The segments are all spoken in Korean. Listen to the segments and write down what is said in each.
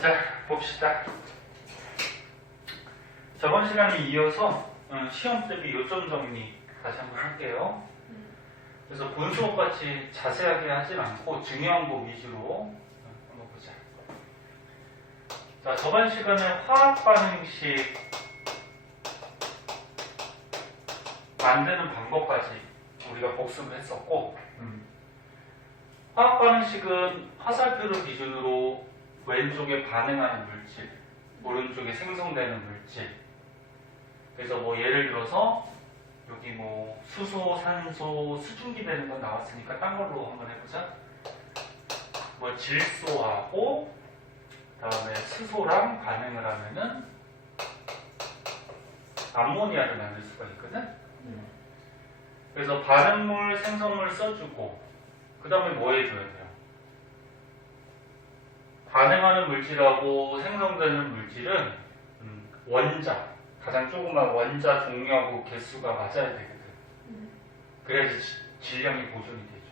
자, 봅시다. 저번 시간에 이어서 시험 대비 요점 정리 다시 한번 할게요. 그래서 본 수업같이 자세하게 하진 않고 중요한 거 위주로 한번 보자. 자, 저번 시간에 화학 반응식 만드는 방법까지 우리가 복습을 했었고, 화학 반응식은 화살표를 기준으로 왼쪽에 반응하는 물질, 오른쪽에 생성되는 물질. 그래서 뭐 예를 들어서 여기 뭐 수소, 산소, 수증기 되는 건 나왔으니까 딴 걸로 한번 해보자. 뭐 질소하고 그다음에 수소랑 반응을 하면은 암모니아를 만들 수가 있거든. 그래서 반응물, 생성물 써주고 그 다음에 뭐 해줘야 돼요? 반응하는 물질하고 생성되는 물질은 원자, 가장 조그만 원자 종류하고 개수가 맞아야 되거든. 그래야지 질량이 보존이 되죠.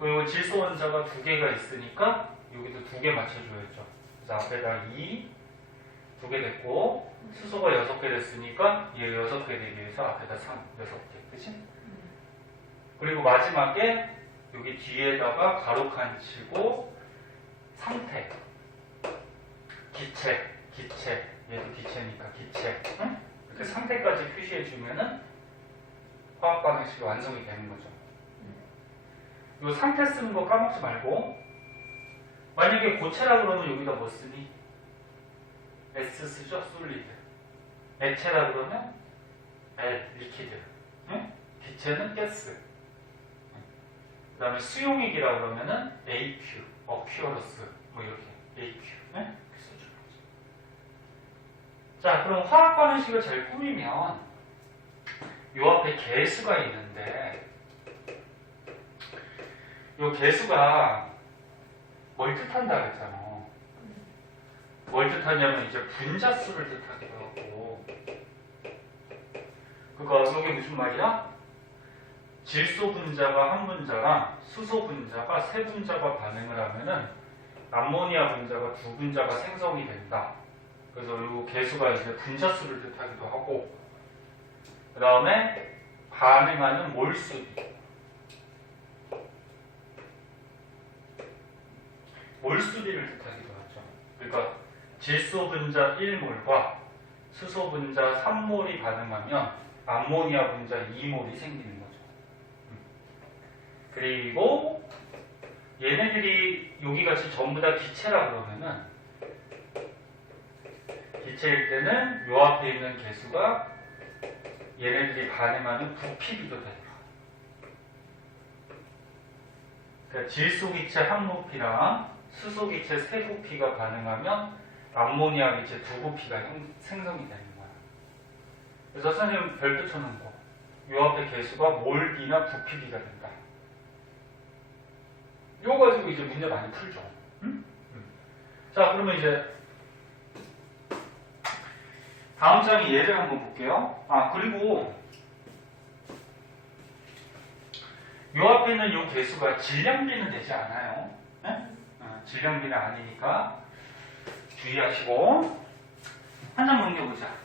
그리고 질소 원자가 두 개가 있으니까 여기도 두 개 맞춰줘야죠. 그래서 앞에다 2, 두 개 됐고, 수소가 6개 됐으니까 얘 6개 되기 위해서 앞에다 3, 6개. 그치? 그리고 마지막에 여기 뒤에다가 가로칸 치고 상태, 기체, 얘도 기체니까 기체, 응? 이렇게 상태까지 표시해주면은 화학 반응식이 완성이 되는 거죠. 이 상태 쓰는 거 까먹지 말고, 만약에 고체라 그러면 여기다 뭐 쓰니? S 쓰죠? 솔리드. 액체라 그러면 L, 리퀴드. 응? 기체는 가스. 그 다음에 수용액이라 그러면은 AQ, 어큐어러스, 뭐 이렇게 AQ. 네? 이렇게 써주는 거죠. 자, 그럼 화학 반응식을 잘 꾸미면 요 앞에 개수가 있는데, 요 개수가 뭘 뜻한다 그랬잖아. 뭘 뜻하냐면 이제 분자수를 뜻하기도 하고, 그러니까 이게 무슨 말이야? 질소 분자가 한 분자랑 수소 분자가 세 분자가 반응을 하면은 암모니아 분자가 두 분자가 생성이 된다. 그래서 이 개수가 이제 분자수를 뜻하기도 하고, 그 다음에 반응하는 몰수비. 몰수비를 뜻하기도 하죠. 그러니까 질소 분자 1몰과 수소 분자 3몰이 반응하면 암모니아 분자 2몰이 생기는 거죠. 그리고 얘네들이 여기같이 전부 다 기체라 그러면은, 기체일 때는 요 앞에 있는 개수가 얘네들이 반응하는 부피비도 된다. 그러니까 질소 기체 한 부피랑 수소 기체 세 부피가 반응하면 암모니아 기체 두 부피가 생성이 되는 거야. 그래서 선생님 별표 쳐놓은 거, 요 앞에 개수가 몰비나 부피비가 된다. 이거 가지고 이제 문제 많이 풀죠. 자, 그러면 이제 다음 장의 예를 한번 볼게요. 아, 그리고 요 앞에 있는 요 개수가 질량비는 되지 않아요. 네? 질량비는 아니니까 주의하시고 한 장 넘겨보자.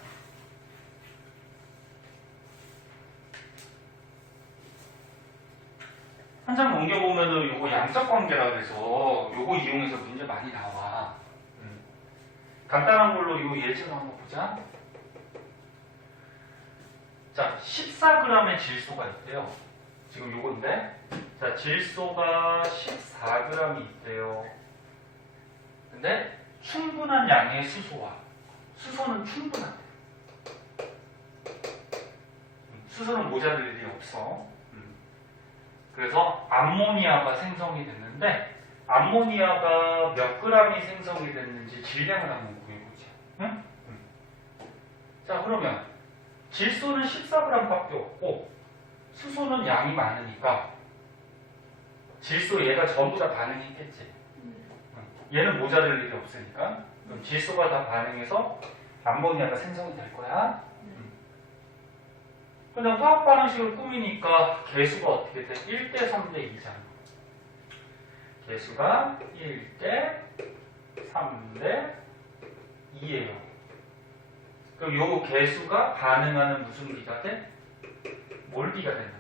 한 장 넘겨보면은 요거 양적 관계라 그래서 요거 이용해서 문제 많이 나와. 간단한 걸로 요 예제로 한번 보자. 자, 14g의 질소가 있대요. 지금 요건데, 자, 질소가 14g이 있대요. 근데 충분한 양의 수소와 수소는 충분하대. 수소는 모자랄 일이 없어. 그래서 암모니아가 생성이 됐는데, 암모니아가 몇 g이 생성이 됐는지 질량을 한번 구해보자. 응? 자, 그러면 질소는 14g밖에 없고 수소는 양이 많으니까 질소 얘가 전부 다 반응했겠지. 얘는 모자랄 일이 없으니까. 그럼 질소가 다 반응해서 암모니아가 생성이 될 거야. 근데 화학 반응식을 꾸미니까 개수가 어떻게 돼? 1대 3대 2잖아. 개수가 1대 3대 2예요. 그럼 요 개수가 반응하는 무슨 비가 돼? 몰비가 된단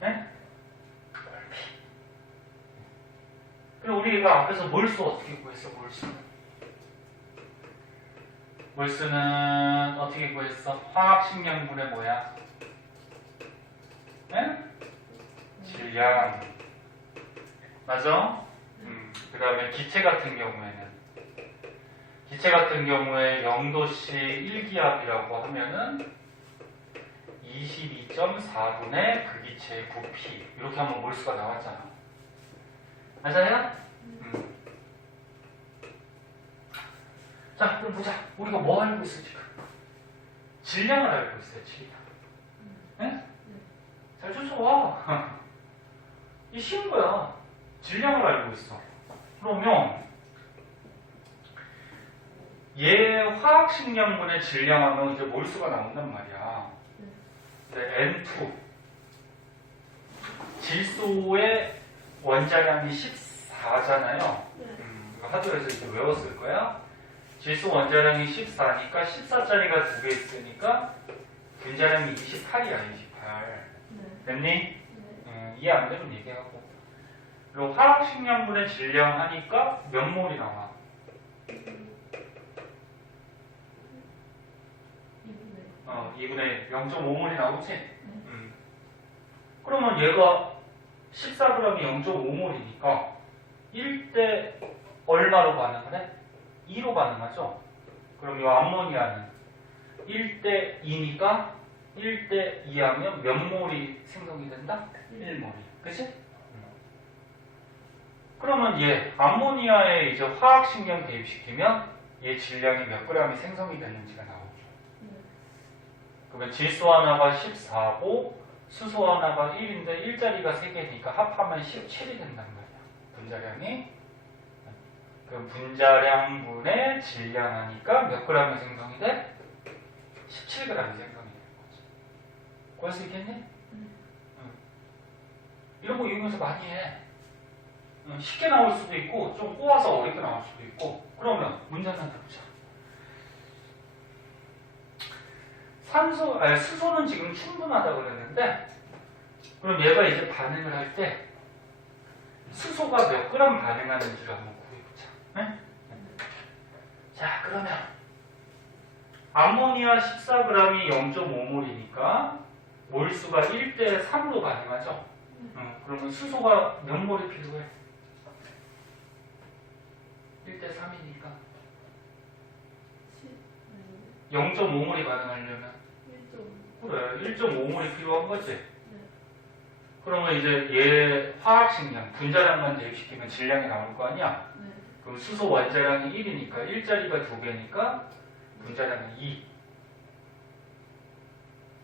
말이야. 네? 몰비. 그럼 우리가 앞에서 몰수 어떻게 구했어? 몰수는 어떻게 구했어? 화학식량분의 뭐야? 네? 질량. 맞아? 그 다음에 기체 같은 경우에 0도씨 1기압이라고 하면은 22.4분의 그 기체의 부피. 이렇게 하면 몰수가 나왔잖아. 맞아요? 자, 그럼 보자. 우리가 뭐 알고 있어, 지금? 질량을 알고 있어요, 질량. 네? 잘 쫓아와. 이 쉬운 거야. 질량을 알고 있어. 그러면 얘 화학식량분의 질량하면 이제 몰수가 나온단 말이야. N2 질소의 원자량이 14잖아요. 이거 하도에서 이제 외웠을 거야. 질소 원자량이 14니까 14짜리가 2개 있으니까 분자량이 28이야. 28. 됐니? 이해 안 되면 얘기하고. 그리고 화학식량분의 질량 하니까 몇 몰이 나와? 2분의 0.5몰이 나오지? 그러면 얘가 14g이 0.5몰이니까 1대 얼마로 반응을 해? 2로 반응하죠? 그럼 이 암모니아는 1대 2니까 1대 2 하면 몇 몰이 생성이 된다? 1몰이. 그치? 그러면 얘 암모니아에 이제 화학식량 대입시키면 얘 질량이 몇 g이 생성이 됐는지가 나오죠. 그러면 질소 하나가 14고 수소 하나가 1인데 1자리가 3개니까 합하면 17이 된단 말이야. 분자량이. 그럼 분자량분의 질량하니까 몇 g이 생성이 돼? 17g이 생성이 되는 거지. 구할 수 있겠니? 이런 거 이용해서 많이 해. 쉽게 나올 수도 있고 좀 꼬아서 어렵게 나올 수도 있고. 그러면 문제 하나 해보자. 수소는 지금 충분하다고 그랬는데 그럼 얘가 이제 반응을 할 때 수소가 몇 g 반응하는지를 한번 구해보자. 네? 자, 그러면 암모니아 14g이 0.5몰이니까 몰수가 1대 3으로 반응하죠. 그러면 수소가 몇 몰이 필요해? 1대 3이니까 0.5몰이 반응하려면 그래, 1.5몰이 필요한 거지. 그러면 이제 얘 화학식량, 분자량만 대입시키면 질량이 나올 거 아니야? 그럼 수소 원자량이 1이니까 1자리가 2개니까 분자량이 2.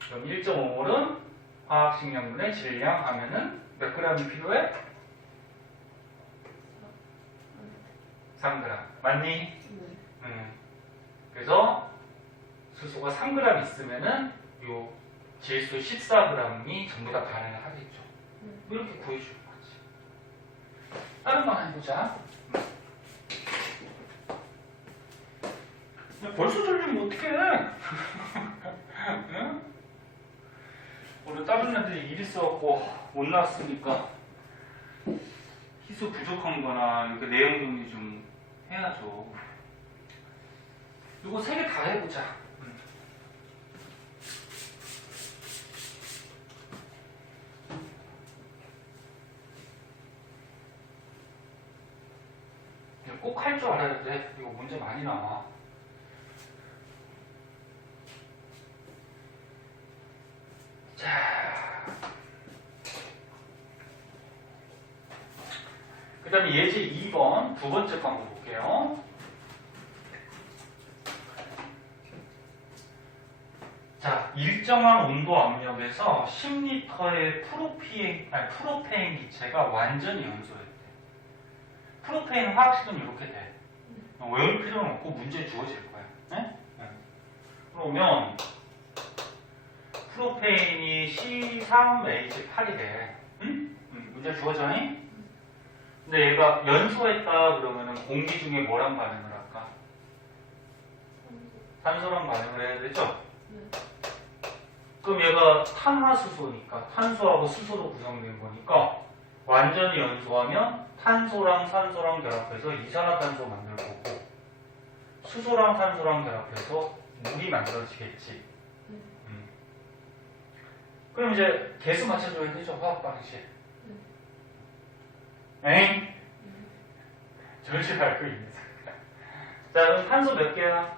그럼 1.5몰은 화학식량분의 질량 하면은 몇 g이 필요해? 3g. 맞니? 그래서 수소가 3g 있으면은 요 질소 14g이 전부 다 반응을 하겠죠. 이렇게 구해주는 거지. 다른 거 하나 해보자. 벌써 졸리면 어떡해? 응? 오늘 다른 애들이 일 있어갖고 못 나왔으니까 희소 부족한 거나 이렇게 내용 정리 좀 해야죠. 이거 3개 다 해보자. 꼭 할 줄 알아야 돼. 이거 문제 많이 나와. 자, 그 다음에 예제 2번 두 번째 거 한번 볼게요. 자, 일정한 온도 압력에서 10리터의 프로페인 기체가 완전히 연소했대. 프로페인 화학식은 이렇게 돼. 외울 필요는 없고 문제 주어질 거야. 네? 네. 그러면 프로페인이 C3H8이래. 응? 문제 주어져니? 근데 얘가 연소했다 그러면은 공기 중에 뭐랑 반응을 하고? 탄소랑 반응을 해야 되죠? 그럼 얘가 탄화수소니까 탄소하고 수소로 구성된 거니까 완전히 연소하면 탄소랑 산소랑 결합해서 이산화탄소 만들 거고 수소랑 산소랑 결합해서 물이 만들어지겠지. 그럼 이제 개수 맞춰줘야 되죠, 화학 방식. 에잉? 절실 알고 있는 자, 그럼 탄소 몇 개야?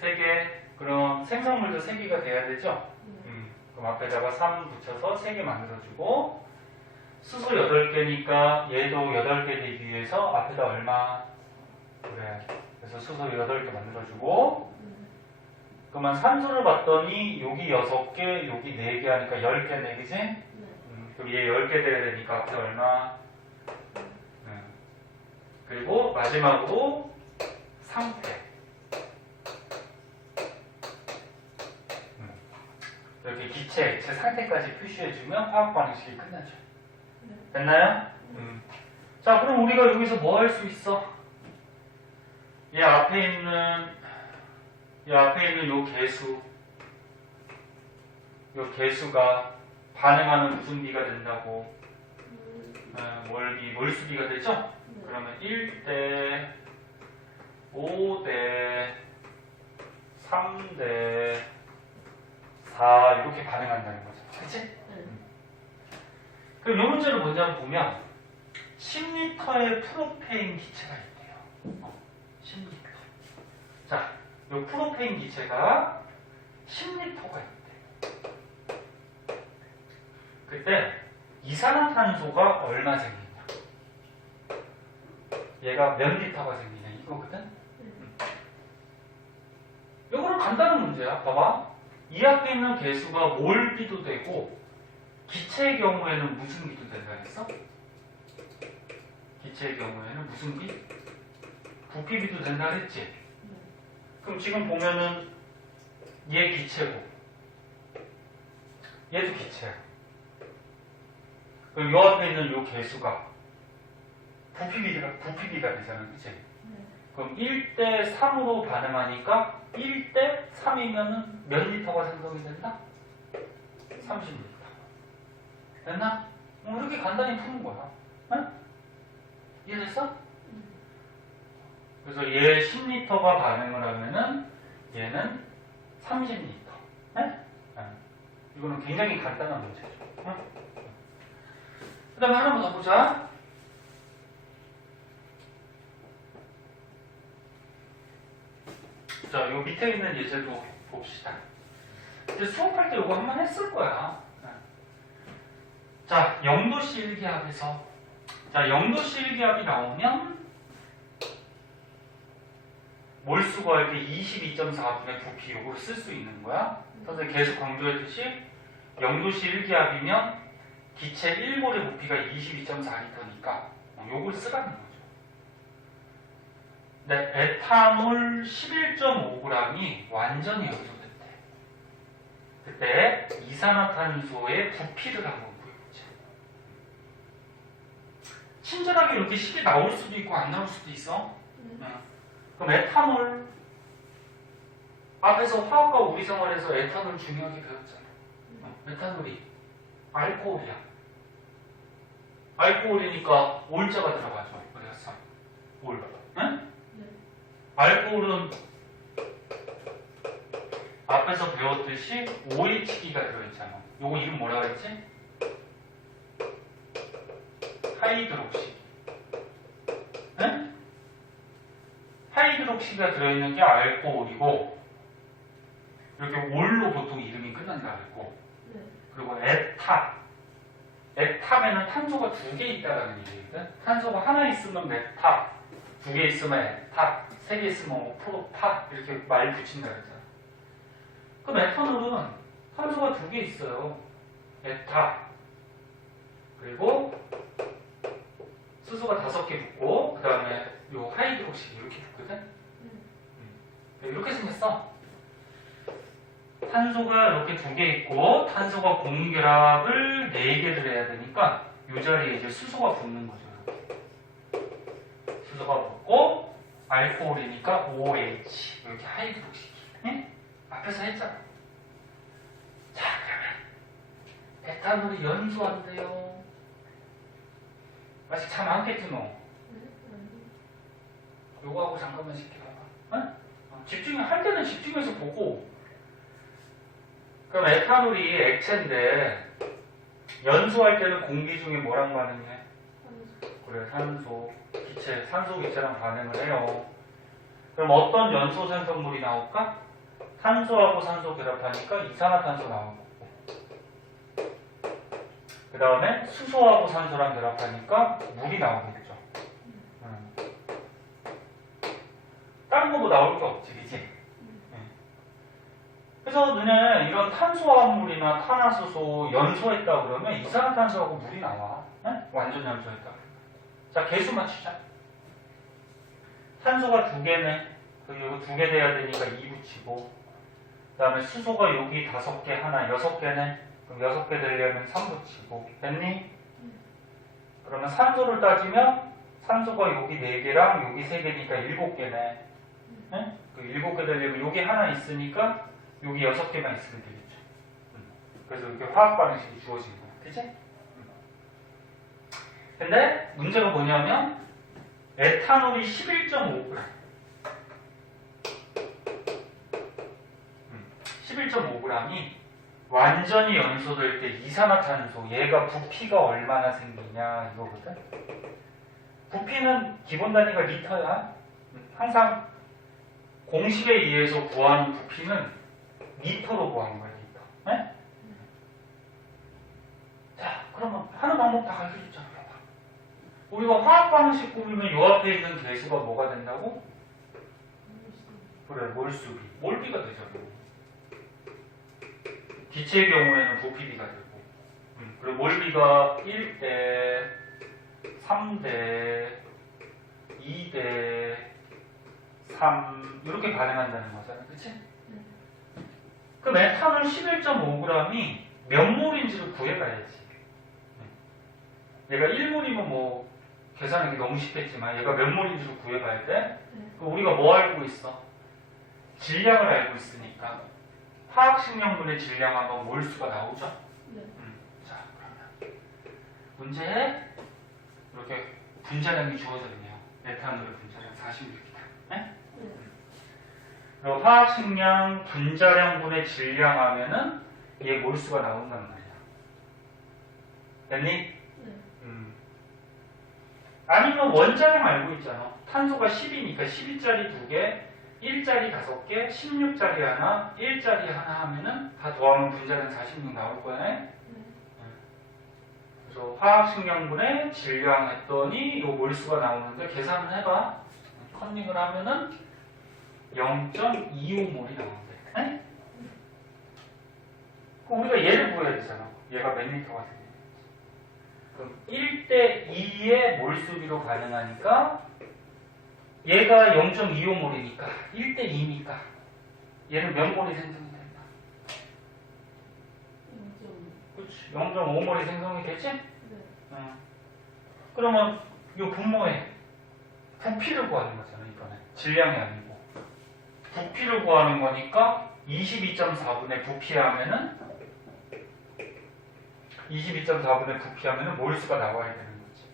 3개. 그럼 생성물도 3개가 돼야 되죠? 그럼 앞에다가 3 붙여서 3개 만들어주고 수소 8개니까 얘도 8개 되기 위해서 앞에다 얼마? 그래. 그래서 수소 8개 만들어주고 그러면 산소를 봤더니 여기 6개, 여기 4개 하니까 10개네, 그지? 그럼 얘 10개 돼야 되니까 앞에 얼마? 그리고 마지막으로 상태. 이렇게 기체, 액체 상태까지 표시해주면 화학 반응식이 끝나죠. 됐나요? 자, 그럼 우리가 여기서 뭐 할 수 있어? 얘 앞에 있는 요 개수, 요 개수가 반응하는 무슨 비가 된다고? 몰비, 몰수비가 되죠? 그러면 1대 5대 3대 4 이렇게 반응한다는 거죠. 그치? 그럼 이 문제를 먼저 한번 보면 10리터의 프로페인 기체가 있대요. 10리터. 자, 이 프로페인 기체가 10리터가 있대요. 그때 이산화탄소가 얼마 생기냐? 얘가 몇 리터가 생기냐 이거거든? 이거는 간단한 문제야. 봐봐. 이 앞에 있는 개수가 몰비도 되고 기체의 경우에는 무슨 비도 된다 했어? 기체의 경우에는 무슨 비? 부피비도 된다 했지? 그럼 지금 보면은 얘 기체고 얘도 기체야. 그럼 요 앞에 있는 요 개수가 부피비가 되잖아, 그치? 그럼 1대 3으로 반응하니까 1대 3이면은 몇 리터가 생성이 된다? 30리터. 됐나? 이렇게 간단히 푸는 거야. 응? 이해됐어? 그래서 얘 10리터가 반응을 하면은 얘는 30리터. 네? 이거는 굉장히 간단한 문제죠. 그 다음에 하나만 더 보자. 자, 요 밑에 있는 예제도 봅시다. 이제 수업할 때 요거 한번 했을 거야. 자, 0도씨 1기압에서 자, 0도씨 1기압이 나오면 몰수 구할 때 22.4분의 부피 요거를 쓸 수 있는 거야. 선생님 계속 강조했듯이 0도씨 1기압이면 기체 1몰의 부피가 22.4리터니까 요걸 쓰라는 거죠. 근데 에탄올 11.5g이 완전히 연소됐대. 그때 이산화탄소의 부피를 한번 구해보자. 친절하게 이렇게 식이 나올 수도 있고 안 나올 수도 있어. 그럼 에탄올 앞에서 화학과 우리 생활에서 에탄올 중요하게 배웠잖아. 에탄올이 알코올이야. 알코올이니까 올자가 들어가죠. 그래서 올. 응? 알코올은 앞에서 배웠듯이 OH기가 들어있잖아. 요거 이름 뭐라 그랬지? 하이드록시. 응? 하이드록시가 들어있는 게 알코올이고 이렇게 올로 보통 이름이 끝난다 그랬고 그리고 에탑. 에탑에는 탄소가 2개 있다라는 얘기거든. 탄소가 하나 있으면 메탑, 2개 있으면 에탑, 3개 있으면 프로탑 이렇게 말 붙인다 그랬잖아. 그럼 에탄올은 탄소가 2개 있어요. 에탑 그리고 수소가 5개 붙고 그 다음에 요 하이드록시 이렇게 붙거든. 이렇게 생겼어. 탄소가 이렇게 2개 있고 탄소가 공결합을 4개를 해야 되니까 이 자리에 이제 수소가 붙는 거죠. 수소가 붙고 알코올이니까 OH. 이렇게 하이드록시키. 응? 앞에서 했잖아. 자, 그러면 에탄올이 연소한대요. 아직 참 많겠지 뭐. 요거하고 잠깐만 시켜봐봐. 응? 할 때는 집중해서 보고. 그럼 에탄올이 액체인데 연소할 때는 공기 중에 뭐랑 반응해? 그래, 산소, 기체, 산소 기체랑 반응을 해요. 그럼 어떤 연소 생성물이 나올까? 탄소하고 산소 결합하니까 이산화탄소 나오고, 그 다음에 수소하고 산소랑 결합하니까 물이 나오겠죠. 다른 거 뭐 나올 게 없지, 그치? 그래서 눈에 이런 탄소화합물이나 탄화수소 연소했다 그러면 이산화탄소하고 물이 나와. 완전 연소했다. 자, 개수 맞추자. 탄소가 2개네. 그리고 2개 돼야 되니까 2 붙이고, 그 다음에 수소가 여기 5개, 하나 6개네. 그럼 6개 되려면 3 붙이고. 됐니? 그러면 산소를 따지면 산소가 여기 4개랑 여기 3개니까 7개네. 그 7개 되려면 여기 하나 있으니까 여기 6개만 있으면 되겠죠. 그래서 이렇게 화학 반응식이 주어진 거야. 그치? 근데 문제가 뭐냐면 에탄올이 11.5g 11.5g이 완전히 연소될 때 이산화탄소, 얘가 부피가 얼마나 생기냐 이거거든. 부피는 기본 단위가 리터야. 항상 공식에 의해서 구하는 부피는 리터로 구하는 거야, 리터. 네? 자, 그러면 하는 방법 다 가르쳐줬잖아. 우리가 화학 반응식 꾸미면 요 앞에 있는 개수가 뭐가 된다고? 그래, 몰수비. 몰비가 되잖아. 기체의 경우에는 부피비가 되고. 그리고 몰비가 1대, 3대, 2대, 3 이렇게 반응한다는 거잖아. 그치? 그럼 에탄올 11.5g이 몇 몰인지를 구해봐야지. 얘가 1몰이면 뭐 계산하기 너무 쉽겠지만 얘가 몇 몰인지를 구해봐야 돼. 그럼 우리가 뭐 알고 있어? 질량을 알고 있으니까 화학식량분의 질량하면 몰수가 나오죠? 자, 그러면 문제에 이렇게 분자량이 주어져 있네요. 에탄올의 분자량 46이다. 네? 그리고 화학식량 분자량분의 질량 하면은 얘 몰수가 나온단 말이야. 됐니? 아니면 원자량 알고 있잖아. 탄소가 10이니까 12짜리 2개, 1짜리 5개, 16짜리 하나, 1짜리 하나 하면은 다 더하면 분자량 46 나올 거네. 그래서 화학식량분의 질량 했더니 요 몰수가 나오는데 계산을 해봐. 컨닝을 하면은 0.25몰이 나온대. 네? 그럼 우리가 얘를 구해야 되잖아. 얘가 몇 리터가 되냐. 그럼 1대 2의 몰수비로 반응하니까 얘가 0.25몰이니까 1대 2니까 얘는 몇 몰이 생성이 된다? 그렇지. 0.5몰이 생성이 되지? 네. 그러면 이 분모에 부피를 구하는 거잖아. 이번에 질량이 아니고 부피를 구하는 거니까 22.4분의 부피하면은 22.4분의 부피하면은 몰수가 나와야 되는 거지.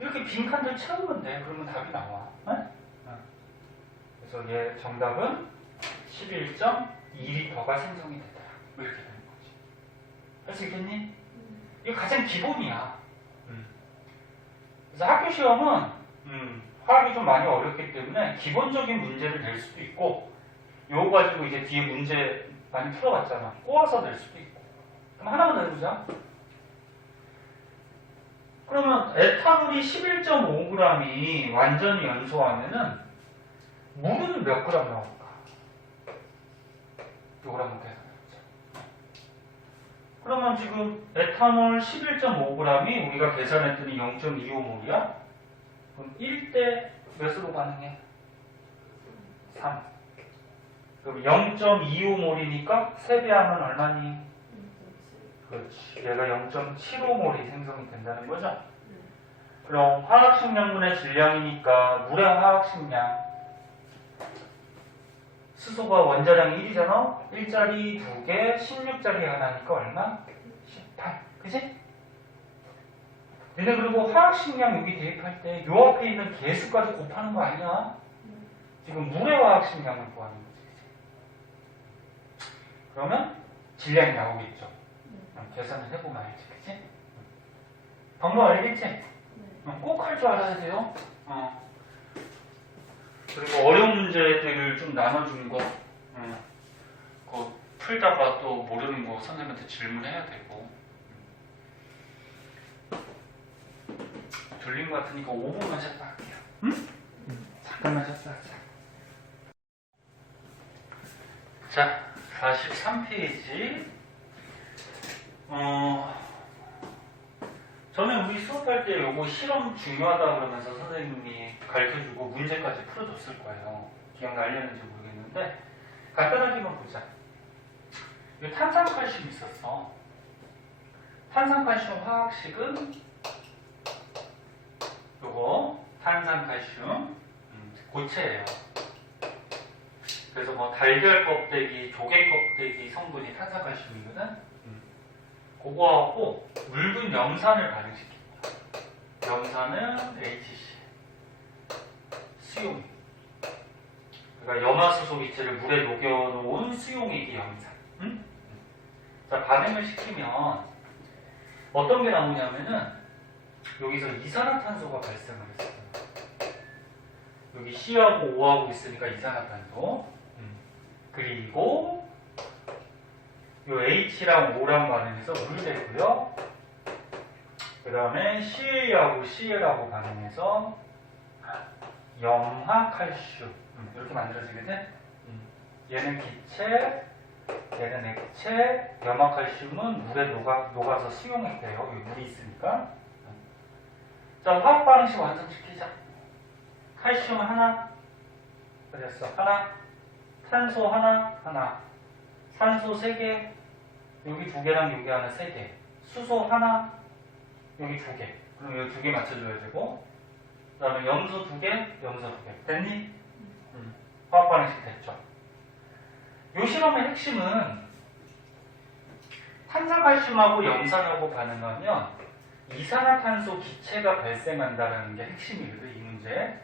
이렇게 빈칸들 채우면 돼. 그러면 답이 나와. 그래서 얘 정답은 11.2L가 생성이 되더라. 이렇게 되는 거지. 할 수 있겠니? 이게 가장 기본이야. 그래서 학교 시험은 화학이 좀 많이 어렵기 때문에 기본적인 문제를 낼 수도 있고 요거 가지고 이제 뒤에 문제 많이 풀어봤잖아. 꼬아서 낼 수도 있고. 그럼 하나만 더 해보자. 그러면 에탄올이 11.5g이 완전히 연소하면은 물은 몇 그램 나올까? 이걸 한번 계산해보자. 그러면 지금 에탄올 11.5g이 우리가 계산했더니 0.25몰이야? 그럼 1대 몇으로 반응해? 3. 그럼 0.25몰이니까 3배하면 얼마니? 그렇지. 얘가 0.75몰이 생성이 된다는 거죠? 그럼 화학식량분의 질량이니까 물의 화학식량 수소가 원자량이 1이잖아? 1짜리 2개, 16짜리 하나니까 얼마? 18. 그지? 얘네 그리고 화학식량 여기 대입할 때 요 앞에 있는 개수까지 곱하는 거 아니야? 지금 물의 화학식량을 구하는 거지. 그러면 질량이 나오겠죠. 계산을 해보면 알지. 그치? 방법 알겠지? 꼭 할 줄 알아야 돼요. 그리고 어려운 문제들을 좀 나눠주는 거, 그거 풀다가 또 모르는 거 선생님한테 질문해야 되고. 졸린 것 같으니까 5분만 쉬었다 할게요. 응? 잠깐만 쉬었다 하자. 자, 43페이지. 저는 우리 수업할 때 요거 실험 중요하다 그러면서 선생님이 가르쳐주고 문제까지 풀어줬을 거예요. 기억나려는지 모르겠는데 간단하게만 보자. 이 탄산칼슘 있었어. 탄산칼슘 화학식은 요거 탄산칼슘 고체예요. 그래서 뭐 달걀 껍데기, 조개 껍데기 성분이 탄산칼슘이거든. 그거하고 묽은 염산을 반응시킵니다. 염산은 HC, 수용. 그러니까 염화수소 기체를 물에 녹여놓은 수용액이 염산. 자, 반응을 시키면 어떤 게 나오냐면은 여기서 이산화탄소가 발생을 했어요. 여기 C하고 O하고 있으니까 이산화탄소. 그리고 요 H랑 O랑 반응해서 물 되고요. 그 다음에 CA하고 CL하고 반응해서 염화칼슘 이렇게 만들어지거든. 얘는 기체, 얘는 액체. 염화칼슘은 물에 녹아서 수용액돼요. 여기 물이 있으니까. 자, 화학 반응식 완성시키자. 칼슘 하나, 그랬어. 하나, 탄소 하나, 하나. 산소 3개, 여기 2개랑 여기 하나 3개. 수소 하나, 여기 2개. 그럼 여기 2개 맞춰줘야 되고, 그 다음에 염소 2개, 염소 2개. 됐니? 화학 반응식 됐죠. 이 실험의 핵심은 탄산칼슘하고 염산하고 반응하면 이산화탄소 기체가 발생한다는 게 핵심이거든, 이 문제.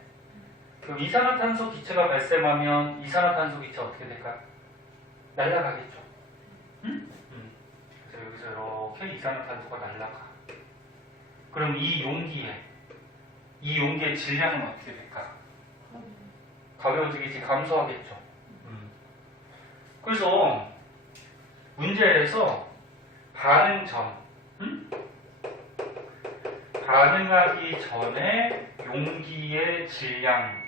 그럼 이산화탄소 기체가 발생하면 이산화탄소 기체 어떻게 될까? 날아가겠죠. 응? 그래서 여기서 이렇게 이산화탄소가 날아가. 그럼 이 용기의 질량은 어떻게 될까? 가벼워지겠지, 감소하겠죠. 그래서 문제에서 반응 전, 반응하기 전에 용기의 질량을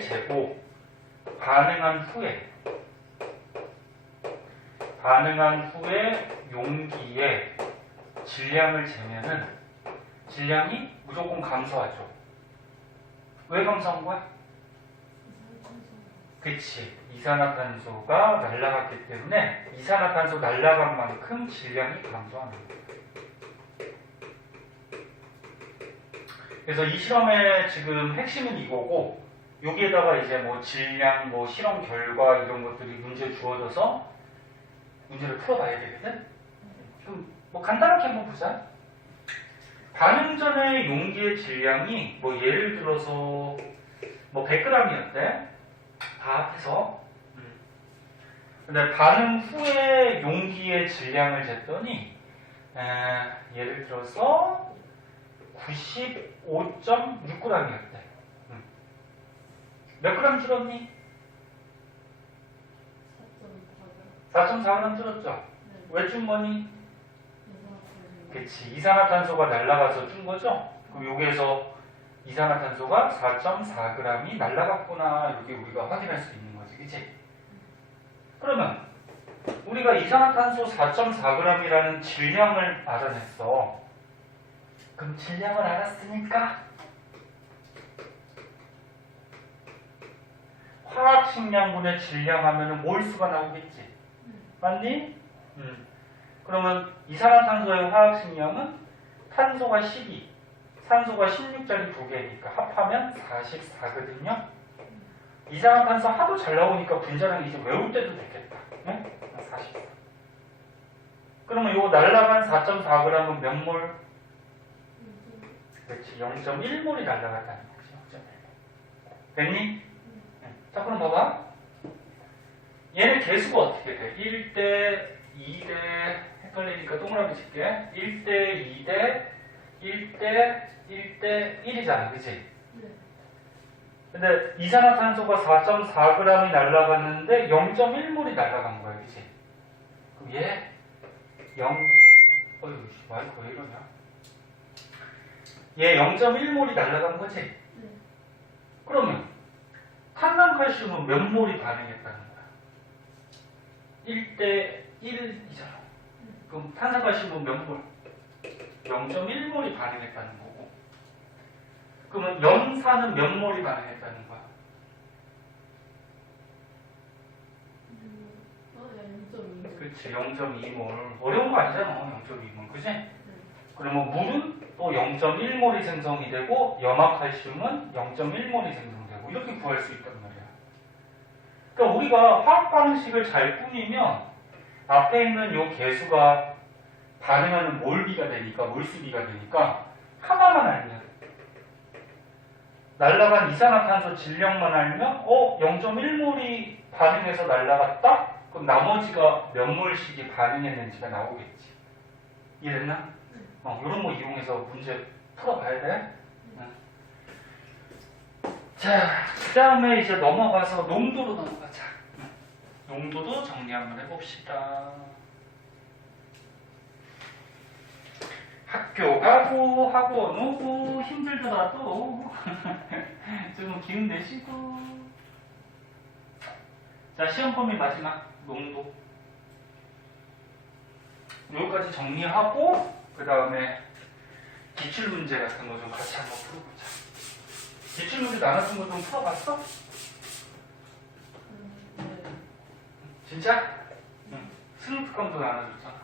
재고 반응한 후에 용기의 질량을 재면은 질량이 무조건 감소하죠. 왜 감소한 거야? 그치. 이산화탄소가 날아갔기 때문에 이산화탄소 날아간 만큼 질량이 감소하는 거예요. 그래서 이 실험의 지금 핵심은 이거고, 여기에다가 이제 뭐 질량, 뭐 실험 결과 이런 것들이 문제 주어져서 문제를 풀어봐야 되거든? 좀 뭐 간단하게 한번 보자. 반응 전에 용기의 질량이 뭐 예를 들어서 뭐 100g이었대. 다 합해서. 근데 반응 후에 용기의 질량을 쟀더니 예를 들어서 95.6g이었대. 몇 g 줄었니? 4.4g 줄었죠? 왜 준 거니? 그치. 이산화탄소가 날아가서 준 거죠? 그럼 여기에서 이산화탄소가 4.4g이 날아갔구나. 이렇게 우리가 확인할 수 있는 거지. 그치? 그러면 우리가 이산화탄소 4.4g이라는 질량을 알아냈어. 그럼 질량을 알았으니까 화학식량분의 질량 하면은 몰수가 나오겠지. 맞니? 그러면 이산화탄소의 화학식량은 탄소가 12, 탄소가 16짜리 2개니까 합하면 44거든요. 이산화탄소 하도 잘 나오니까 분자량 이제 외울 때도 됐겠다. 네? 44. 그러면 요 날라간 4.4g은 몇 몰? 그렇지, 0.1몰이 날라갔다는 거지. 0.1몰. 됐니? 자, 그럼 봐봐. 얘는 개수가 어떻게 돼? 1대, 2대, 헷갈리니까 동그라미 칠게. 1대, 2대, 1대, 1대, 1이잖아. 그치? 근데 이산화탄소가 4.4g이 날라갔는데 0.1몰이 날라간 거야. 그치? 그럼 얘 0, 마이크 왜 이러냐? 얘 0.1몰이 날라간 거지? 그러면 탄산칼슘은 몇 몰이 반응했다는 거야? 1대 1이잖아. 그럼 탄산칼슘은 몇 몰? 0.1몰이 반응했다는 거고. 그러면 염산은 몇 몰이 반응했다는 거야? 0.2. 그렇지, 0.2몰. 어려운 거 아니잖아, 0.2몰. 그지? 그러면 물은 또 0.1몰이 생성이 되고 염화칼슘은 0.1몰이 생성되고 이렇게 구할 수 있단 말이야. 그러니까 우리가 화학 방식을 잘 꾸미면 앞에 있는 요 개수가 반응하는 몰비가 되니까, 몰수비가 되니까 하나만 알면, 날라간 이산화탄소 질량만 알면 0.1몰이 반응해서 날라갔다? 그럼 나머지가 몇 몰씩이 반응했는지가 나오겠지. 이해됐나? 이런 거 이용해서 문제 풀어봐야 돼. 자, 그 다음에 이제 넘어가서 농도로 넘어가자. 농도도 정리 한번 해봅시다. 학교 가고 학원 오고 힘들더라도 좀 기운 내시고. 자, 시험 범위 마지막 농도 여기까지 정리하고 그 다음에 기출문제 같은 거 좀 같이 한번 풀어보자. 기출문제 나눠준 거 좀 풀어봤어? 진짜? 응. 스누트감도 나눠줬잖아.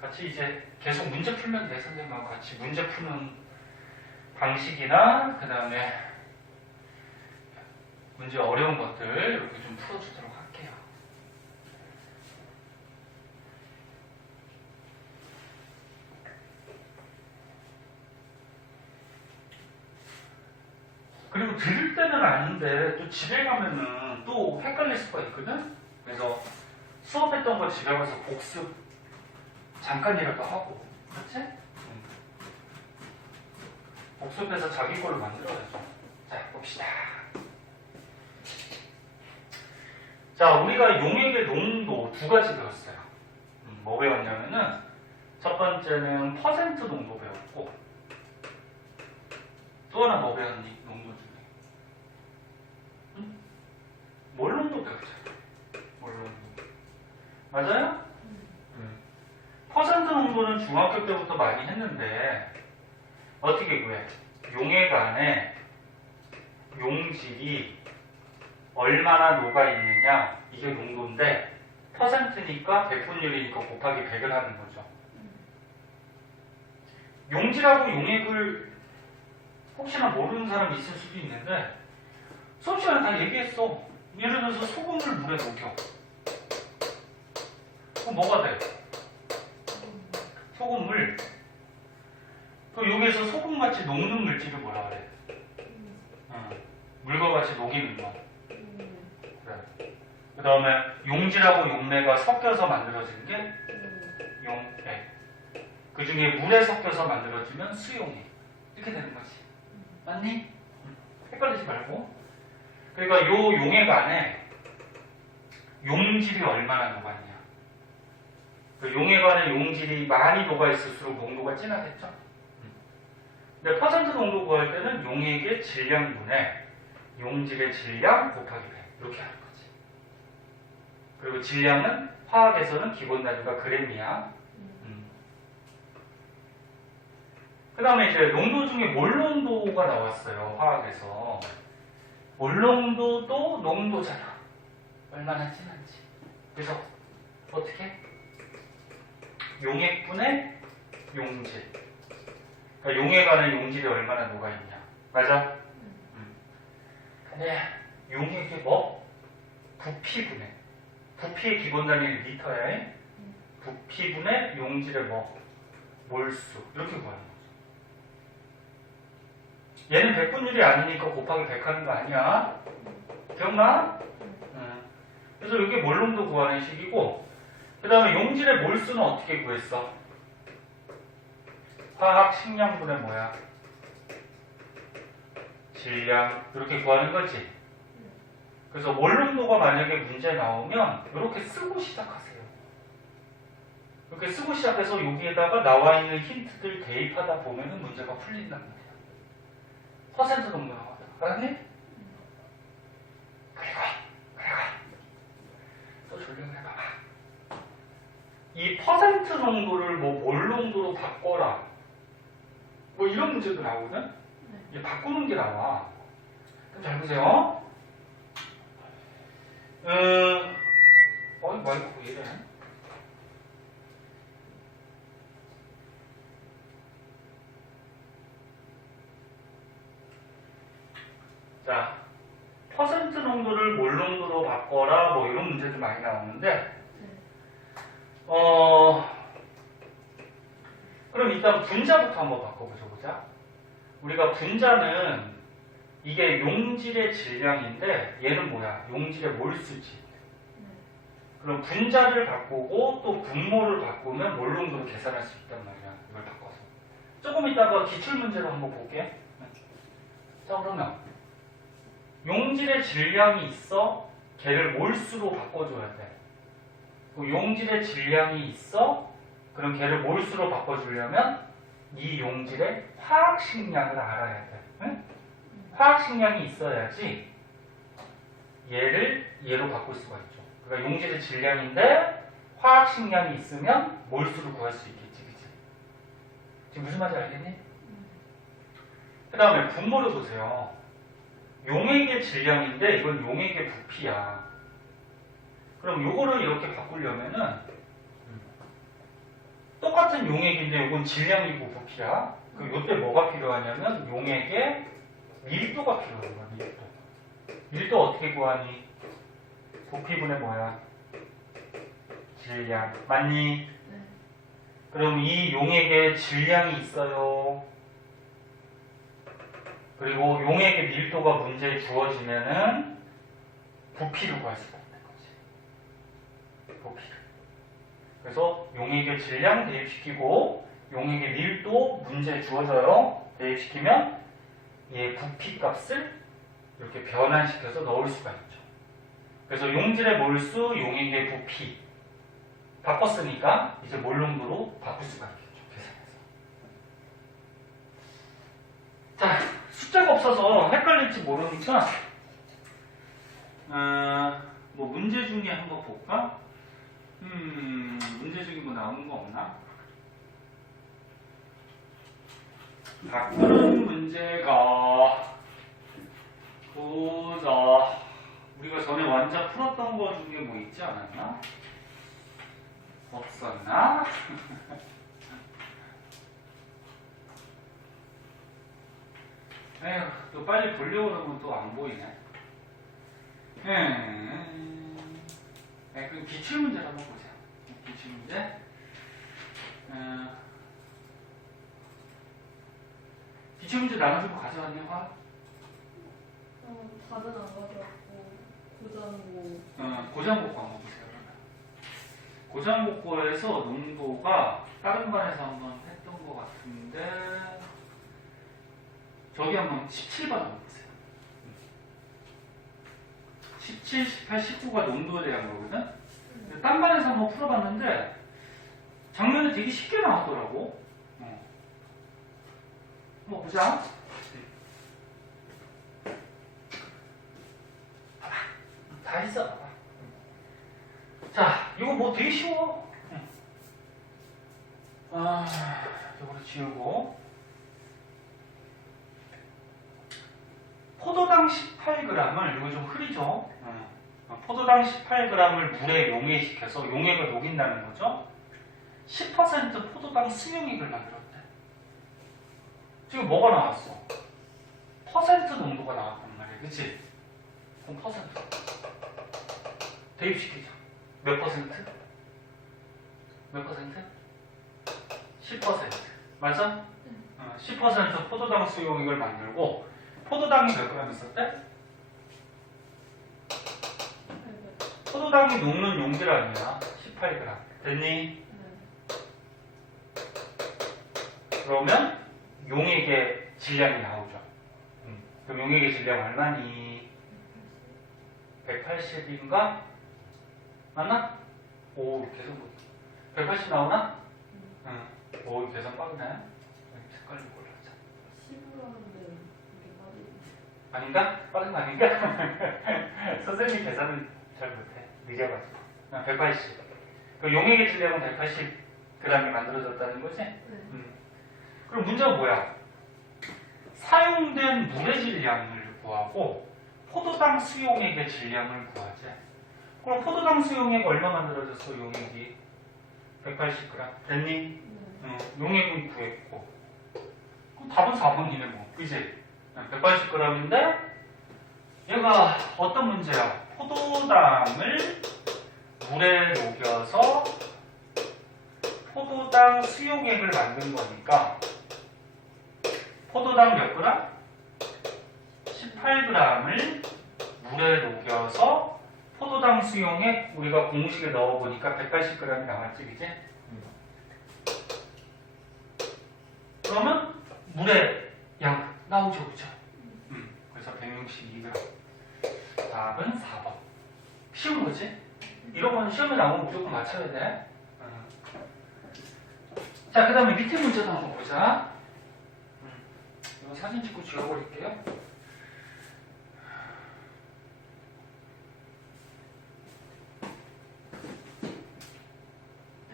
같이 이제 계속 문제 풀면 돼. 선생님하고 같이 문제 푸는 방식이나 그 다음에 문제 어려운 것들 이렇게 좀 풀어주도록 할게요. 그리고 들을 때는 아는데 또 집에 가면은 또 헷갈릴 수가 있거든. 그래서 수업했던 거 집에 가서 복습 잠깐이라도 하고, 그렇지? 복습해서 자기 걸로 만들어야죠. 자, 봅시다. 자, 우리가 용액의 농도 두 가지 배웠어요. 뭐 배웠냐면은 첫 번째는 퍼센트 농도 배웠고, 또 하나 뭐 배웠니? 농도 중에. 응? 몰 농도 배웠잖아. 몰 농도. 맞아요? 퍼센트 농도는 중학교 때부터 많이 했는데 어떻게 구해? 용액 안에 용질이 얼마나 녹아있느냐, 이게 농도인데 퍼센트니까 백분율이니까 곱하기 100을 하는 거죠. 용질하고 용액을 혹시나 모르는 사람이 있을 수도 있는데 수업 시간에 다 얘기했어. 예를 들어서 소금을 물에 녹여. 그럼 뭐가 돼? 소금물. 그 여기에서 소금같이 녹는 물질을 뭐라 그래? 물과 같이 녹이는 거. 그래. 그 다음에 용질하고 용매가 섞여서 만들어진 게 용액. 그 중에 물에 섞여서 만들어지면 수용액. 이렇게 되는 거지. 맞니? 헷갈리지 말고. 그러니까 요 용액 안에 용질이 얼마나 녹았냐. 그 용액 안에 용질이 많이 녹아있을수록 농도가 진하겠죠? 근데 퍼센트 농도 구할 때는 용액의 질량분에 용질의 질량 곱하기 100 이렇게 하는 거지. 그리고 질량은 화학에서는 기본 단위가 그램이야. 그 다음에 이제 농도 중에 몰농도가 나왔어요. 화학에서. 몰농도도 농도잖아. 얼마나 진한지. 그래서 어떻게? 용액분의 용질. 그러니까 용액 안에 용질이 얼마나 녹아있냐. 맞아? 근데 용액이 뭐? 부피분해. 부피의 기본 단위는 리터야. 부피분의 용질의 뭐? 몰수. 이렇게 구하는 거죠. 얘는 백분율이 아니니까 곱하기 100 하는 거 아니야? 기억나? 그래서 이게 몰농도 구하는 식이고, 그 다음에 용질의 몰수는 어떻게 구했어? 화학 식량분의 뭐야? 질량. 이렇게 구하는 거지. 그래서 몰농도가 만약에 문제 나오면 이렇게 쓰고 시작하세요. 이렇게 쓰고 시작해서 여기에다가 나와 있는 힌트들 대입하다 보면은 문제가 풀린단 말이야. 퍼센트 정도 나와요. 알았니? 그리고 또 조명해봐봐. 이 퍼센트 정도를 뭐 몰농도로 바꿔라. 뭐 이런 문제도 나오거든? 이 바꾸는 게 나와. 그럼 잘 보세요. 마이크 왜 이래? 자, 퍼센트 농도를 몰농도로 바꿔라. 뭐 이런 문제도 많이 나오는데, 그럼 일단 분자부터 한번 바꿔보자. 우리가 분자는 이게 용질의 질량인데 얘는 뭐야? 용질의 몰수지. 그럼 분자를 바꾸고 또 분모를 바꾸면 몰농도로 계산할 수 있단 말이야. 이걸 바꿔서. 조금 이따가 기출문제로 한번 볼게. 자, 그러면 용질의 질량이 있어. 걔를 몰수로 바꿔줘야 돼. 용질의 질량이 있어. 그럼 걔를 몰수로 바꿔주려면 이 용질의 화학식량을 알아야 돼. 응? 화학식량이 있어야지 얘를 얘로 바꿀 수가 있죠. 그러니까 용질의 질량인데 화학식량이 있으면 몰수를 구할 수 있겠지. 그치? 지금 무슨 말인지 알겠니? 그 다음에 분모를 보세요. 용액의 질량인데 이건 용액의 부피야. 그럼 요거를 이렇게 바꾸려면은 똑같은 용액인데 이건 질량이고 부피야. 그럼 요때 뭐가 필요하냐면 용액의 밀도가 필요한 거야. 밀도 어떻게 구하니? 부피분의 뭐야? 질량. 맞니? 네. 그럼 이 용액에 질량이 있어요. 그리고 용액의 밀도가 문제에 주어지면은 부피를 구할 수가 있는 거지. 부피를. 그래서 용액의 질량 대입시키고 용액의 밀도 문제에 주어져요. 대입시키면 얘 부피 값을 이렇게 변환시켜서 넣을 수가 있죠. 그래서 용질의 몰수, 용액의 부피 바꿨으니까 이제 몰농도로 바꿀 수가 있겠죠. 계산해서. 자, 숫자가 없어서 헷갈릴지 모르니까 뭐 문제 중에 한번 볼까? 문제 중에 뭐 나오는 거 없나? 바꾸는 문제가 보자. 우리가 전에 완자 풀었던 거 중에 뭐 있지 않았나? 없었나? 에휴, 또 빨리 보려고 그러면 또 안 보이네. 그럼 기출문제를 한번 보자. 기출문제. 기출문제 나눠주고 가져왔네, 화? 다른 안 가져왔고 고장고. 고장복고 한번 보세요. 고장복고에서 농도가 다른 반에서 한번 했던 것 같은데 저기 한번 17번 한번 보세요. 17, 18, 19가 농도에 대한 거거든? 근데 딴 반에서 한번 풀어봤는데 작년에 되게 쉽게 나왔더라고. 한번 보자. 봐봐. 다 했어. 봐봐. 자, 이거 뭐 되게 쉬워. 이거를 지우고. 포도당 18g을, 이거 좀 흐리죠? 포도당 18g을 물에 용액시켜서 용액을 녹인다는 거죠. 10% 포도당 수용액을 만들었대. 지금 뭐가 나왔어? 퍼센트 농도가 나왔단 말이야. 그치? 그럼 퍼센트. 대입시키자. 몇 퍼센트? 몇 퍼센트? 10%. 맞아? 10% 포도당 수용액을 만들고 포도당이 몇 그램 있었대? 포도당이 녹는 용기량이야. 18g. 됐니? 그러면 용액의 질량이 나오죠. 그럼 용액의 질량 얼마니? 180인가? 맞나? 오, 계산 180 나오나? 응. 오, 계산 빠르네. 색깔 좀 골라자. 10으로 하는데 이게 빠르네. 아닌가? 빠른 거 아닌가? 선생님 계산은 잘 못해. 늦어가지고. 180. 그 용액의 질량은 180g이 만들어졌다는 거지? 그럼 문제가 뭐야? 사용된 물의 질량을 구하고 포도당 수용액의 질량을 구하지. 그럼 포도당 수용액 얼마 만들어졌어? 용액이 180g. 됐니? 용액은 구했고. 그럼 답은 4번이네 뭐. 그지? 180g인데 얘가 어떤 문제야? 포도당을 물에 녹여서 포도당 수용액을 만든 거니까 포도당 몇 그램? 18g을 물에 녹여서 포도당 수용액 우리가 공식에 넣어보니까 180g이 나왔지, 그지? 그러면 물의 양 나오죠, 그죠? 그래서 162g. 답은 4번. 쉬운 거지? 이런 건 시험에 나오면 무조건 맞춰야 돼. 자, 그 다음에 밑에 문제도 한번 보자. 이거 사진 찍고 지워버릴게요.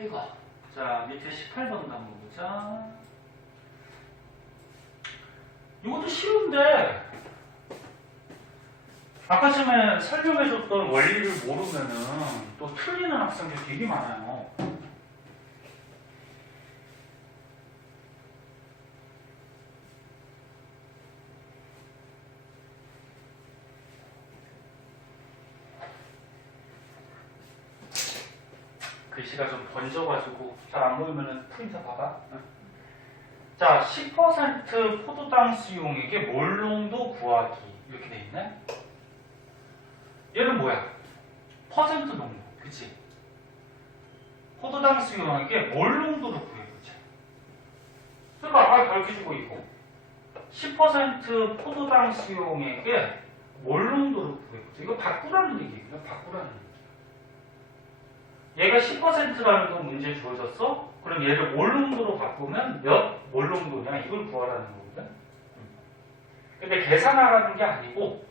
이거. 자, 밑에 18번도 한번 보자. 이것도 쉬운데, 아까 전에 설명해줬던 원리를 모르면은 또 틀리는 학생들이 되게 많아요. 글씨가 좀 번져가지고 잘 안 보이면은 프린터 봐봐. 자, 10% 포도당 수용액의 몰농도 구하기 이렇게 돼 있네. 얘는 뭐야? 퍼센트 농도, 그치? 포도당 수용액의 몰농도를 구해보자. 그러니까 가르쳐주고 있고 10% 포도당 수용액의 몰농도를 구해보자. 이거 바꾸라는 얘기예요. 바꾸라는 얘기. 얘가 10%라는 거 문제 주어졌어? 그럼 얘를 몰농도로 바꾸면 몇 몰농도냐? 이걸 구하라는 거거든. 근데 계산하라는 게 아니고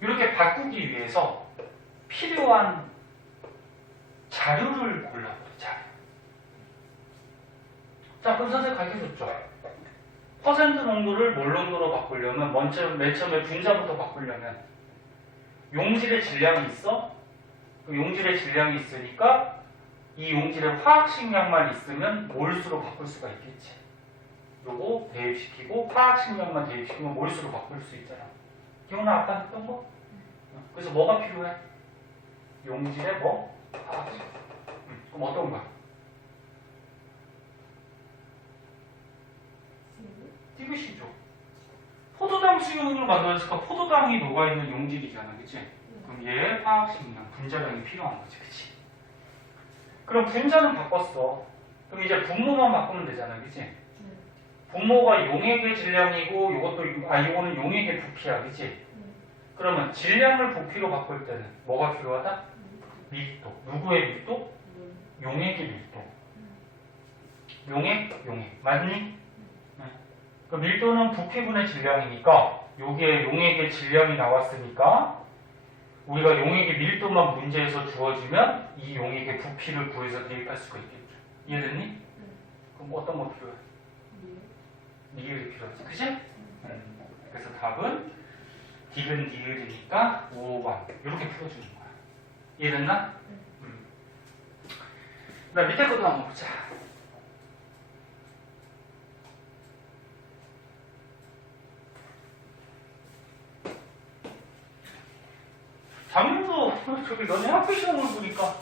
이렇게 바꾸기 위해서 필요한 자료를 골라보자. 자, 그럼 선생님 가르쳐줬죠. 퍼센트 농도를 몰농도로 바꾸려면 맨 처음에 분자부터 바꾸려면 용질의 질량이 있어? 그 용질의 질량이 있으니까 이 용질의 화학식량만 있으면 몰수로 바꿀 수가 있겠지. 요거 대입시키고 화학식량만 대입시키면 몰수로 바꿀 수 있잖아. 기억나? 아까 했던 거? 그래서 뭐가 필요해? 용질의 뭐? 화학식. 그럼 어떤 거야? 띠그시죠. 포도당 수용을 만들었으니까 포도당이 녹아있는 용질이잖아. 그치? 그럼 얘의 화학식량, 분자량이 필요한 거지. 그치? 그럼 분자는 바꿨어. 그럼 이제 분모만 바꾸면 되잖아. 그치? 분모가 용액의 질량이고 요거는 용액의 부피야. 그치? 그러면 질량을 부피로 바꿀 때는 뭐가 필요하다? 밀도. 누구의 밀도? 용액의 밀도. 용액? 맞니? 그 밀도는 부피분의 질량이니까 여기에 용액의 질량이 나왔으니까 우리가 용액의 밀도만 문제에서 주어지면 이 용액의 부피를 구해서 대입할 수가 있겠죠. 이해됐니? 그럼 어떤 거 필요해? 니을이 필요하지. 그치? 그래서 답은 디귿 니을이니까 5번 이렇게 풀어주는 거야. 이해됐나? 나 밑에 것도 한번 보자. 작년도 저기 너네 학교 시험을 보니까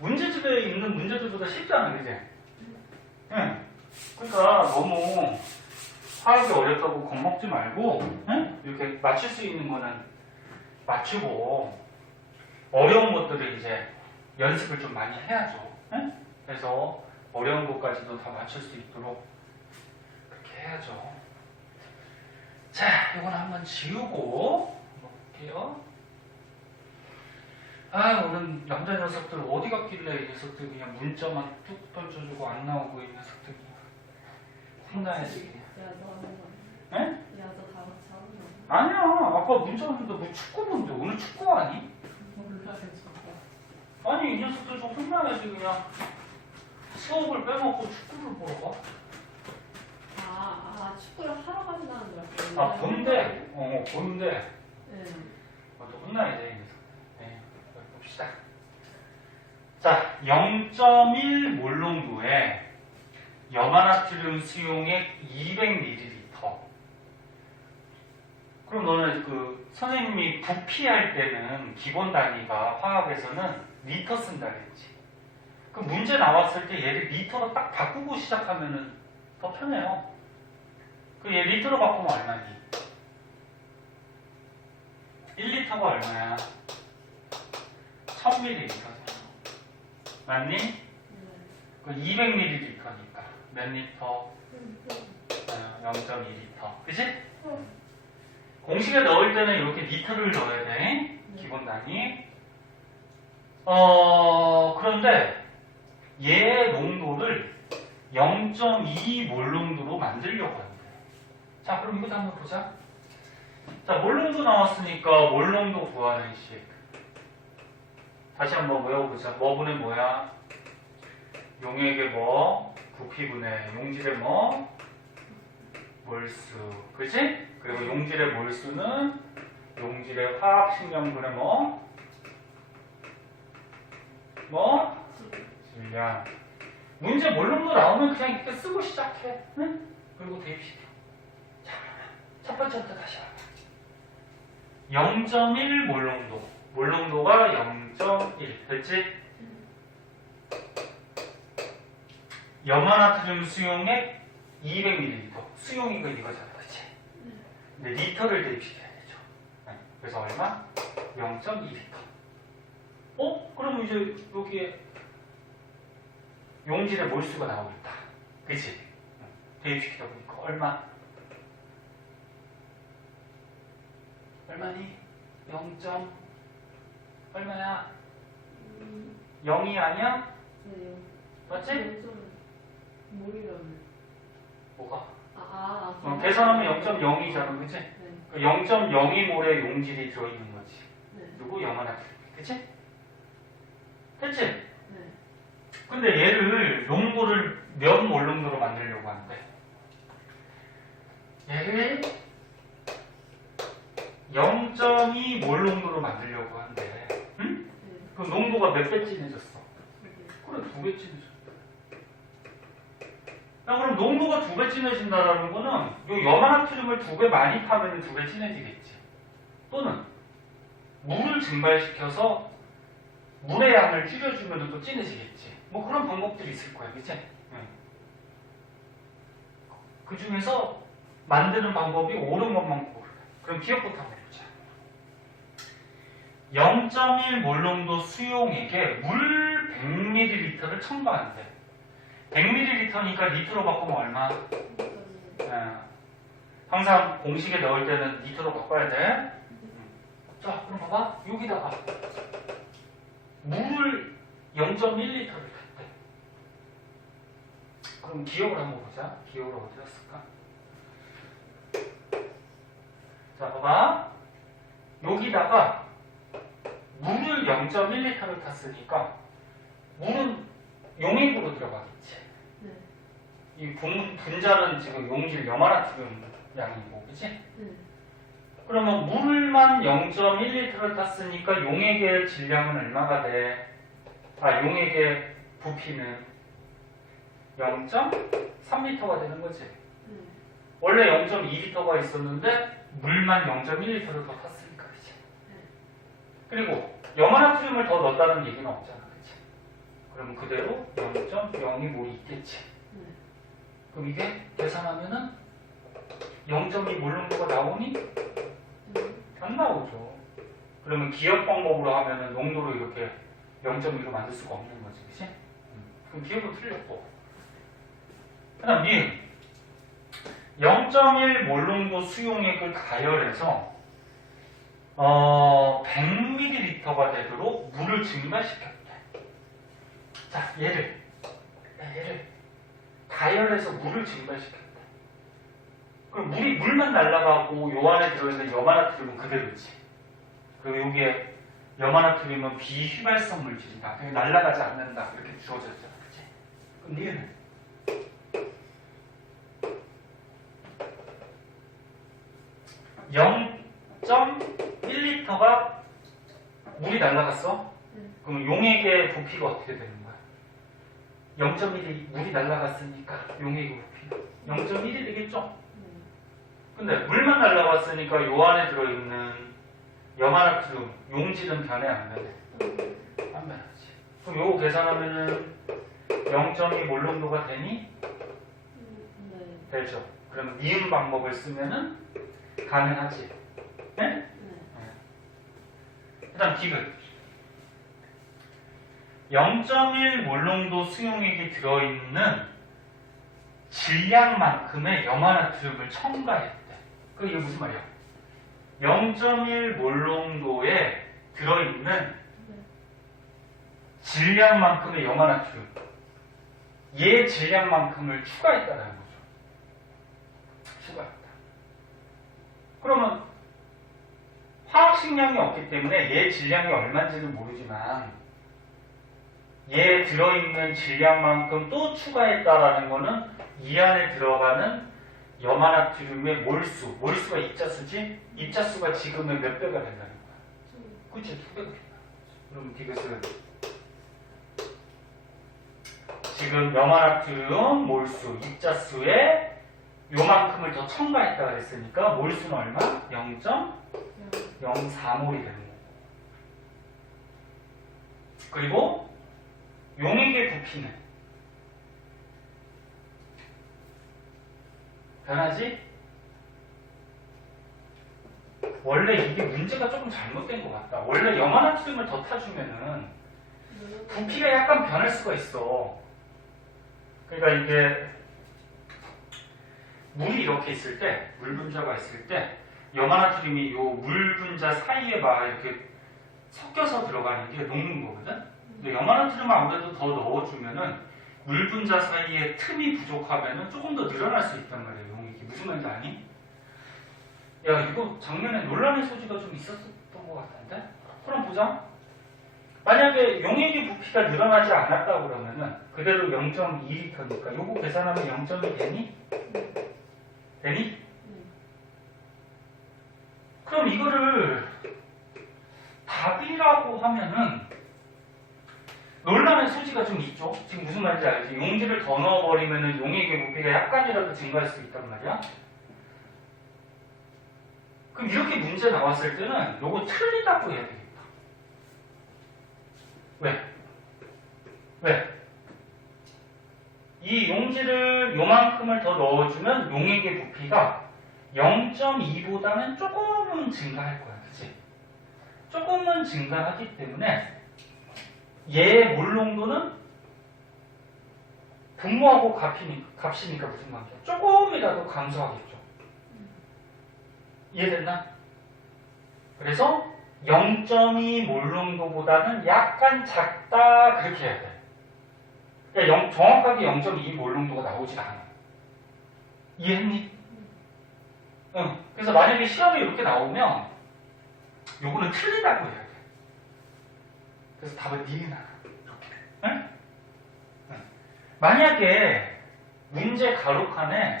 문제집에 있는 문제들보다 쉽잖아, 그지? 응. 그러니까 너무 화학이 어렵다고 겁먹지 말고, 응? 이렇게 맞출 수 있는 거는 맞추고, 어려운 것들을 이제 연습을 좀 많이 해야죠. 응? 그래서 어려운 것까지도 다 맞출 수 있도록 그렇게 해야죠. 자, 이건 한번 지우고 볼게요. 아, 오늘 남자 녀석들 어디 갔길래 이 녀석들 그냥 문자만 뚝 던져주고 안 나오고 이 녀석들 혼나야지. 야, 너 하는 거 에? 아니야? 야, 너 다 같이 하는 거 아니야. 아까 문자 왔는데 뭐 축구 보는데 오늘 축구 아니? 몰라, 진짜. 아니, 이 녀석들 좀 혼나야지 그냥. 수업을 빼먹고 축구를 보러 가? 축구를 하러 간다는 줄 알았어요. 아, 본대. 본대. 네. 또 혼나야 돼, 이 녀석. 네, 봅시다. 자, 0.1 몰농도에 염화나트륨 수용액 200ml. 그럼 너는 그 선생님이 부피할 때는 기본 단위가 화학에서는 리터 쓴다 그랬지. 그 문제 나왔을 때 얘를 리터로 딱 바꾸고 시작하면은 더 편해요. 그 얘 리터로 바꾸면 얼마니? 1리터가 얼마야? 1000ml. 맞니? 그 200ml니까 몇 리터? 0.2리터. 그치? 공식에 넣을 때는 이렇게 리터를 넣어야 돼. 기본 단위. 그런데 얘 농도를 0.2 몰농도로 만들려고 합니다. 자, 그럼 이것도 한번 보자. 자, 몰농도 나왔으니까 몰농도 구하는 식. 다시 한번 외워보자. 뭐분의 뭐야? 용액의 뭐? 부피분의 용질의 뭐? 몰수. 그치? 그리고 용질의 몰수는 용질의 화학식량분의 뭐? 뭐? 질량. 문제 몰롱도 나오면 그냥 이렇게 쓰고 시작해. 응? 그리고 대입시켜. 자, 첫 번째부터 다시 와봐. 0.1 몰롱도. 몰롱도가 0.1. 됐지? 염화나트륨 수용액 200ml. 수용액은 이거잖아. 그치? 근데 리터를 대입시켜야 되죠. 그래서 얼마? 0.2리터. 그럼 이제 여기에 용질의 몰수가 나오겠다. 그치? 대입시키다 보니까 얼마? 얼마니? 0. 얼마야? 0이 아니야? 네. 맞지? 뭐이라면? 뭐가? 계산하면 계산하면 0.0이잖아. 그치? 네. 0.02몰의 용질이 들어있는 거지. 네. 그리고 염화나트륨. 그치? 됐지? 네. 근데 얘를 농도를 몇 몰농도로 만들려고 하는데 얘를 0.2 몰농도로 만들려고 하는데 응? 네. 그 농도가 몇 배 진해졌어? 네. 그래 2배 진해졌다. 야, 그럼 농도가 2배 진해진다는 거는 요 염화나트륨을 2배 많이 타면 2배 진해지겠지. 또는 물을 증발시켜서 물의 양을 줄여주면 또 진해지겠지. 뭐 그런 방법들이 있을 거야, 그치? 그 중에서 만드는 방법이 옳은 것만 고르라. 그럼 기억부터 한번 해보자. 0.1 몰농도 수용액에 물 100ml를 첨가한대. 100ml니까 리터로 바꾸면 얼마? 항상 공식에 넣을 때는 리터로 바꿔야 돼. 자, 그럼 봐봐. 여기다가 물을 0.1리터를 탔대. 그럼 기억을 한번 보자. 기억을 어디다 쓸까? 자, 봐봐. 여기다가 물을 0.1리터를 탔으니까 물은 용액으로 들어가겠지. 네. 이 분자는 지금 용질 염화나트륨 양이고, 그치? 네. 그러면 물만 0.1리터를 탔으니까 용액의 질량은 얼마가 돼? 용액의 부피는 0.3리터가 되는 거지. 원래 0.2리터가 있었는데 물만 0.1리터를 더 탔으니까, 그치? 그리고 염화나트륨을 더 넣었다는 얘기는 없잖아. 그치? 그러면 그대로 0.02 몰이 있겠지. 네. 그럼 이게 계산하면은 0.2 몰농도가 나오니 안 나오죠. 그러면 기억 방법으로 하면은 농도를 이렇게 0.2로 만들 수가 없는 거지. 그치? 그럼 기억도 틀렸고. 그 다음 니은 0.1 몰농도 수용액을 가열해서 100ml가 되도록 물을 증발시켰대. 자, 얘를 가열해서 물을 증발시켰대. 그럼 물만 날아가고 요 안에 들어있는 염화나트륨은 그대로지. 그리고 여기에 염화나트륨은 비휘발성 물질이다. 그게 날아가지 않는다. 이렇게 주어졌잖아. 그치? 그럼 니은 0.1리터가 물이 날아갔어? 그럼 용액의 부피가 어떻게 되는 거야? 0.1이 물이 날아갔으니까 용액의 부피가 0.1이 되겠죠? 근데 물만 날아갔으니까 요 안에 들어있는 염화나트륨 용질은 변해 안 변해? 안 변하지. 그럼 요거 계산하면은 0.2 몰농도가 되니? 되죠. 그러면 니은 방법을 쓰면은 가능하지. 네? 그 다음 디귿 0.1 몰농도 수용액이 들어있는 질량만큼의 염화나트륨을 첨가했대. 그게 무슨 말이야? 0.1 몰농도에 들어있는 질량만큼의 염화나트륨 얘 질량만큼을 추가했다는 거죠. 추가했다. 그러면 화학식량이 없기 때문에 얘 질량이 얼마인지는 모르지만 얘 들어있는 질량만큼 또 추가했다라는 거는 이 안에 들어가는 염화나트륨의 몰수가 입자수지? 입자수가 지금의 몇 배가 된다는 거야. 그치? 2배가 된다. 그럼 이것은 지금 염화나트륨 몰수 입자수에 요만큼을 더 첨가했다 그랬으니까 몰수는 얼마? 0.04몰이 되는 거고. 그리고 용액의 부피는 변하지? 원래 이게 문제가 조금 잘못된 것 같다. 원래 염화나트륨을 더 타주면은 부피가 약간 변할 수가 있어. 그러니까 이게 물이 이렇게 있을 때, 물 분자가 있을 때 염화나트륨이 요 물 분자 사이에 막 이렇게 섞여서 들어가는 게 녹는 거거든. 근데 염화나트륨을 아무래도 더 넣어주면은 물 분자 사이에 틈이 부족하면은 조금 더 늘어날 수 있단 말이에요. 용액이 무슨 말인지 아니? 야, 이거 작년에 논란의 소지가 좀 있었던 것 같은데? 그럼 보자. 만약에 용액의 부피가 늘어나지 않았다 그러면은 그대로 0.2리터니까 요거 계산하면 0.2 되니? 되니? 그럼 이거를 답이라고 하면은 논란의 소지가 좀 있죠? 지금 무슨 말인지 알지? 용지를 더 넣어버리면은 용액의 부피가 약간이라도 증가할 수 있단 말이야? 그럼 이렇게 문제 나왔을 때는 요거 틀리다고 해야 되겠다. 왜? 이 용지를 요만큼을 더 넣어주면 용액의 부피가 0.2보다는 조금은 증가할 거야. 그치? 조금은 증가하기 때문에 얘의 몰농도는 분모하고 값이니까 무슨 관계야? 조금이라도 감소하겠죠. 이해됐나? 그래서 0.2 몰농도보다는 약간 작다 그렇게 해야 돼. 그러니까 정확하게 0.2 몰농도가 나오지 않아. 이해했니? 응. 그래서 만약에 시험에 이렇게 나오면 요거는 틀리다고 해야 돼. 그래서 답은 니은 하나. 이렇게. 응? 응. 만약에 문제 가로칸에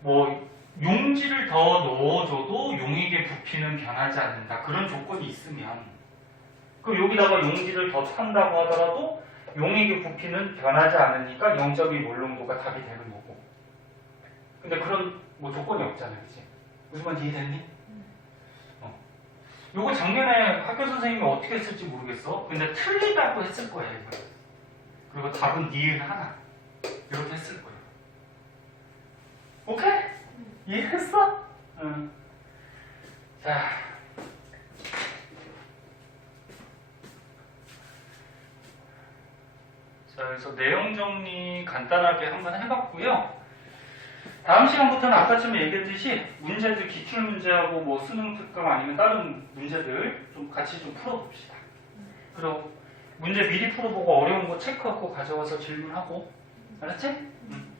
뭐 용지를 더 넣어줘도 용액의 부피는 변하지 않는다. 그런 조건이 있으면 그럼 여기다가 용지를 더 탄다고 하더라도 용액의 부피는 변하지 않으니까 0.2 몰농도가 답이 되는 거고. 근데 그런 뭐 조건이 없잖아요. 그치? 무슨 말인지 이해됐니? 요거 작년에 학교 선생님이 어떻게 했을지 모르겠어. 근데 틀리다고 했을 거야, 이거. 그리고 답은 니은 하나. 이렇게 했을 거야. 오케이? 이해했어? 응. 자. 자, 그래서 내용 정리 간단하게 한번 해봤고요. 다음 시간부터는 아까쯤에 얘기했듯이 문제들, 기출문제하고 뭐 수능 특강 아니면 다른 문제들 좀 같이 좀 풀어봅시다. 그리고 문제 미리 풀어보고 어려운 거 체크하고 가져와서 질문하고. 알았지? 응.